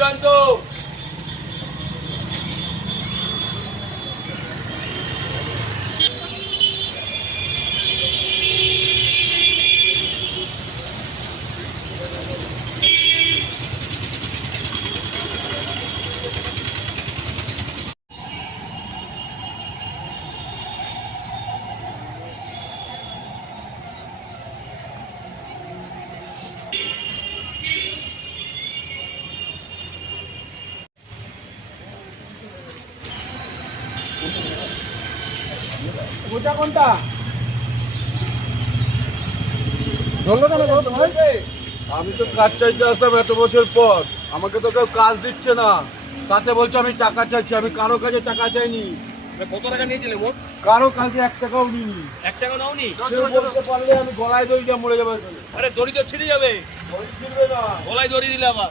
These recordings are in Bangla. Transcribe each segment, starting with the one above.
জয়ন্ত। ওটা কোনটা ধরলো কেন ভাই? আমি তো কাজ চাইতে আসলাম এত বছর পর, আমাকে তো কেউ কাজ দিচ্ছে না, তাতে বলছে আমি টাকা চাইছি। আমি কারো কাছে টাকা চাইনি, কত টাকা নিয়েছিলে মোট? কারো কাছে 1 টাকাও নিইনি। 1 টাকা নাওনি? কেউ বলতে পারলে আমি গলায় দড়ি দিয়ে মরে যাবো এখানে। আরে দড়ি তো ছিঁড়ে যাবে, দড়ি ছিঁড়বে না। গলায় দড়ি দিলে আবার।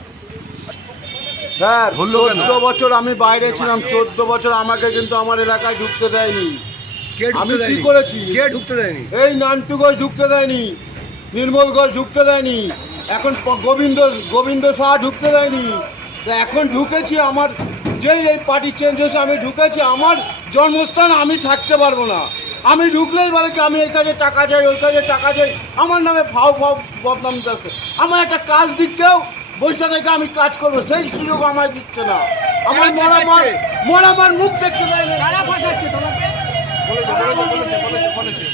স্যার 14 বছর আমি বাইরে ছিলাম, 14 বছর আমাকে কিন্তু আমার এলাকায় ঢুকতে দেয়নি। আমি কি করেছি? কে ঢুকতে দেয়নি? এই নান্টু ঘোষ ঢুকতে দেয়নি, নির্মল ঘোষ ঢুকতে দেয়নি, এখন গোবিন্দ শাহ ঢুকতে দেয়নি। তা এখন ঢুকেছি, আমার যেই এই পার্টি চেঞ্জ হয়েছে আমি ঢুকেছি, আমার জন্মস্থান আমি থাকতে পারবো না। আমি ঢুকলেই বলে কি আমি এর কাছে টাকা চাই, ওর কাছে টাকা চাই, আমার নামে ফাও বদনাম দিতেছে। আমার একটা কাজ দিকেও বৈশা থেকে আমি কাজ করবো, সেই সুযোগ আমায় দিচ্ছে না। আমার মরামার মুখ দেখতে দেয় না। কারা ফাঁসাচ্ছে তোমাকে? বলেছে